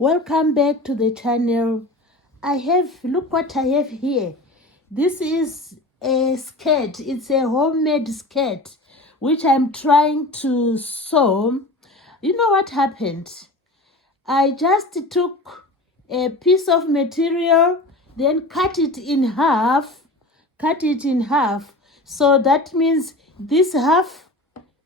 Welcome back to the channel. Look what I have here. This is a skirt. It's a homemade skirt which I'm trying to sew. You know what happened? I just took a piece of material, then cut it in half. So that means this half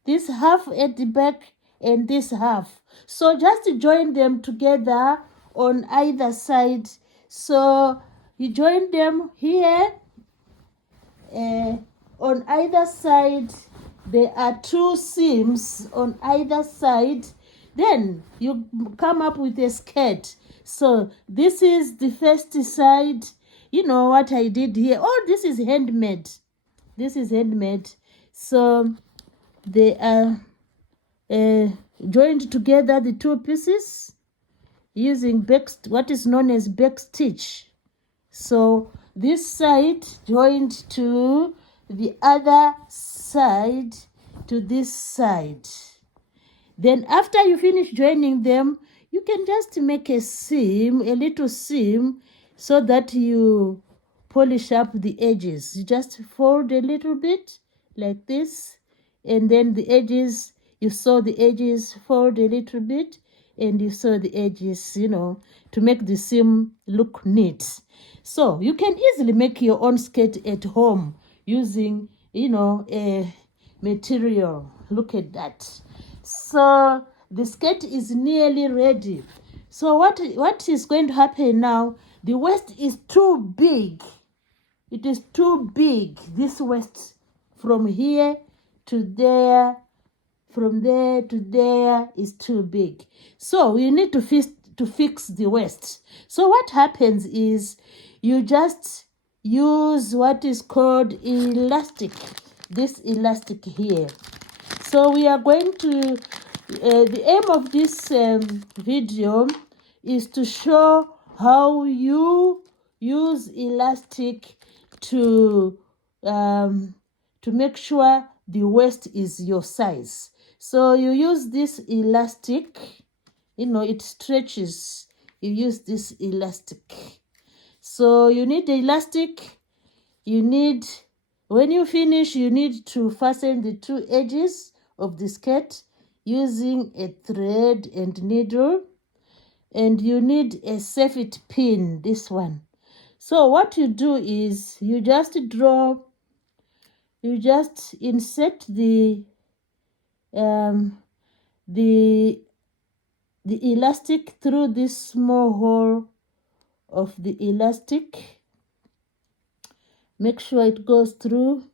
at the back and this half. So just join them together on either side. So you join them here on either side. There are two seams on either side. Then you come up with a skirt. So this is the first side. You know what I did here. Oh, this is handmade. So they are joined together, the two pieces, using what is known as back stitch. So this side joined to the other side to this side. Then after you finish joining them, you can just make a little seam, so that you polish up the edges. You just fold a little bit like this, and then the edges, you sew the edges, fold a little bit, and you sew the edges, to make the seam look neat. So you can easily make your own skirt at home using, a material. Look at that. So the skirt is nearly ready. So what is going to happen now? The waist is too big. It is too big. This waist from here to there, from there to there is too big. So we need to fix the waist. So what happens is you just use what is called elastic. This elastic here. So we are going to, the aim of this video is to show how you use elastic to make sure the waist is your size. So you use this elastic, it stretches. You use this elastic. So you need the elastic. When you finish, you need to fasten the two edges of the skirt using a thread and needle. And you need a safety pin, this one. So what you do is you just insert the elastic through this small hole of the elastic. Make sure it goes through.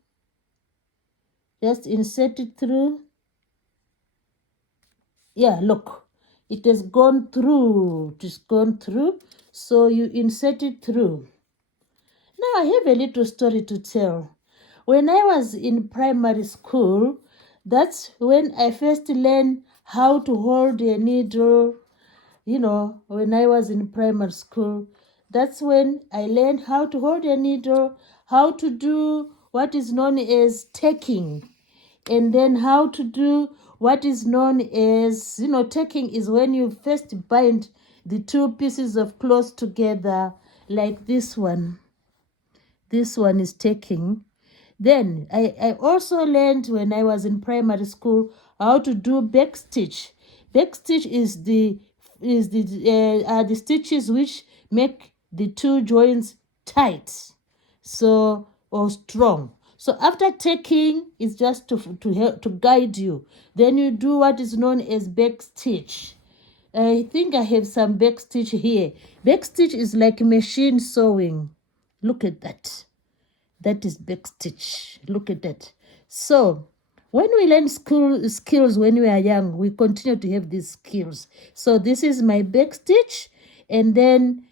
Just insert it through. Yeah, look, it has gone through. So you insert it through. Now I have a little story to tell. When I was in primary school, that's when I first learned how to hold a needle. When I was in primary school, that's when I learned how to hold a needle, how to do what is known as tacking, and then how to do what is known as, tacking is when you first bind the two pieces of cloth together, like this one. This one is tacking. Then I also learned when I was in primary school how to do back stitch. Back stitch is the stitches which make the two joints tight, or strong. So after taking, it's just to help to guide you. Then you do what is known as back stitch. I think I have some back stitch here. Back stitch is like machine sewing. Look at that. That is back stitch. Look at that. So when we learn skills when we are young, we continue to have these skills. So this is my back stitch. And then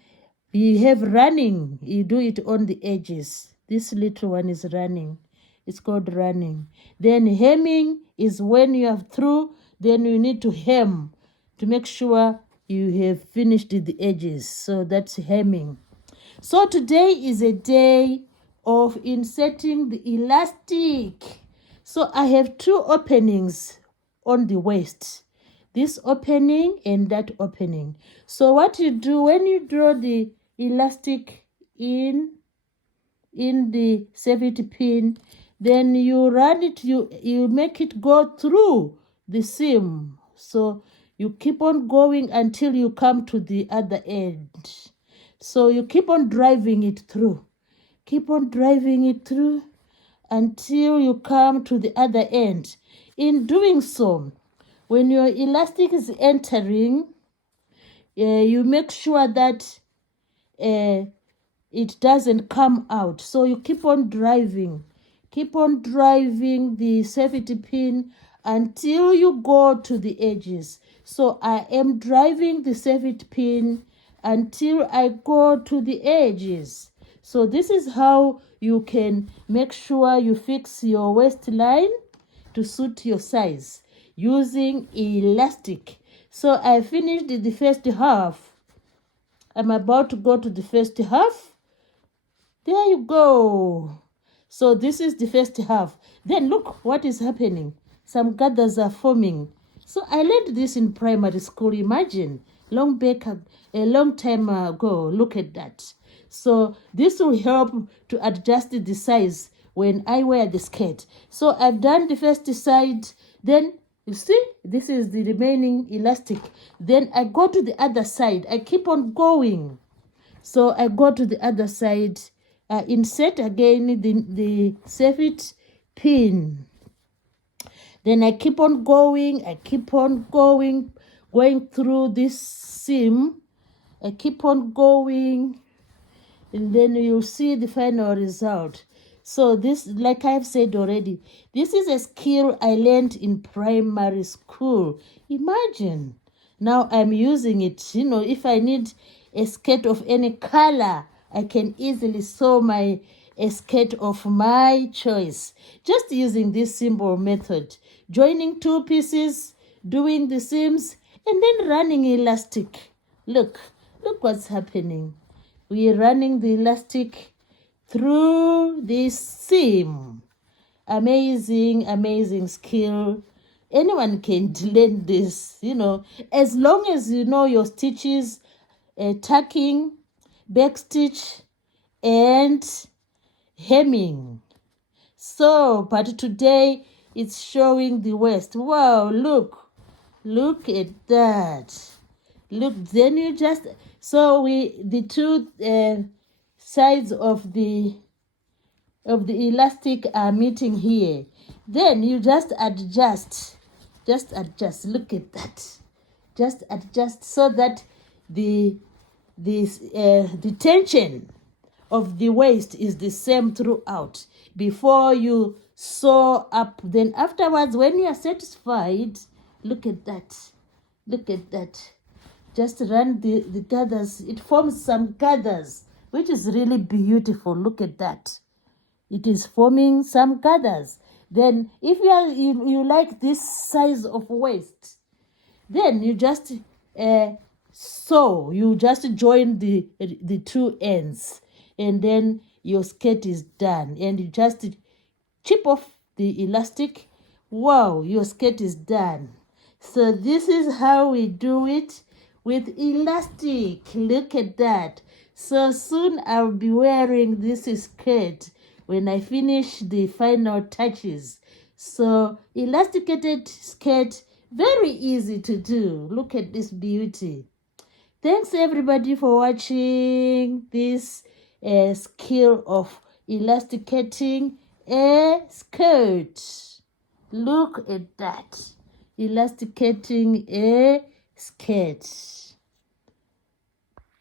you have running. You do it on the edges. This little one is running. It's called running. Then hemming is when you are through. Then you need to hem to make sure you have finished the edges. So that's hemming. So today is a day of inserting the elastic. So I have two openings on the waist. this opening and that opening. So what you do when you draw the elastic in the safety pin, then you run it, you make it go through the seam. So you keep on going until you come to the other end. So you keep on driving it through. Keep on driving it through until you come to the other end. In doing so, when your elastic is entering, you make sure that it doesn't come out. So you keep on driving the safety pin until you go to the edges. So I am driving the safety pin until I go to the edges. So this is how you can make sure you fix your waistline to suit your size using elastic. So I finished the first half. I'm about to go to the first half. There you go. So this is the first half. Then look what is happening. Some gathers are forming. So I learned this in primary school. Imagine, a long time ago. Look at that. So this will help to adjust the size when I wear the skirt. So I've done the first side. Then you see, this is the remaining elastic. Then I go to the other side. I keep on going. So I go to the other side, insert again the safety pin. Then I keep on going, going through this seam. I keep on going, and then you see the final result. So this, like I've said already, this is a skill I learned in primary school. Imagine, now I'm using it. You know, if I need a skirt of any color, I can easily sew a skirt of my choice. Just using this simple method. Joining two pieces, doing the seams, and then running elastic. Look what's happening. We are running the elastic through this seam. Amazing skill. Anyone can learn this, as long as you know your stitches, tucking, back stitch, and hemming. So, but today it's showing the waist. Wow, look at that. Look, then you just, so the two sides of the elastic are meeting here. Then you just adjust. Look at that. Just adjust so that the tension of the waist is the same throughout before you sew up. Then afterwards, when you are satisfied, look at that. Just run the gathers. It forms some gathers, which is really beautiful. Look at that. It is forming some gathers. Then if you like this size of waist, then you just sew. You just join the two ends, and then your skirt is done. And you just chip off the elastic. Wow, your skirt is done. So this is how we do it with elastic. Look at that. So soon I'll be wearing this skirt when I finish the final touches. So elasticated skirt, very easy to do. Look at this beauty. Thanks everybody for watching this skill of elasticating a skirt. Look at that. Elasticating a skirt.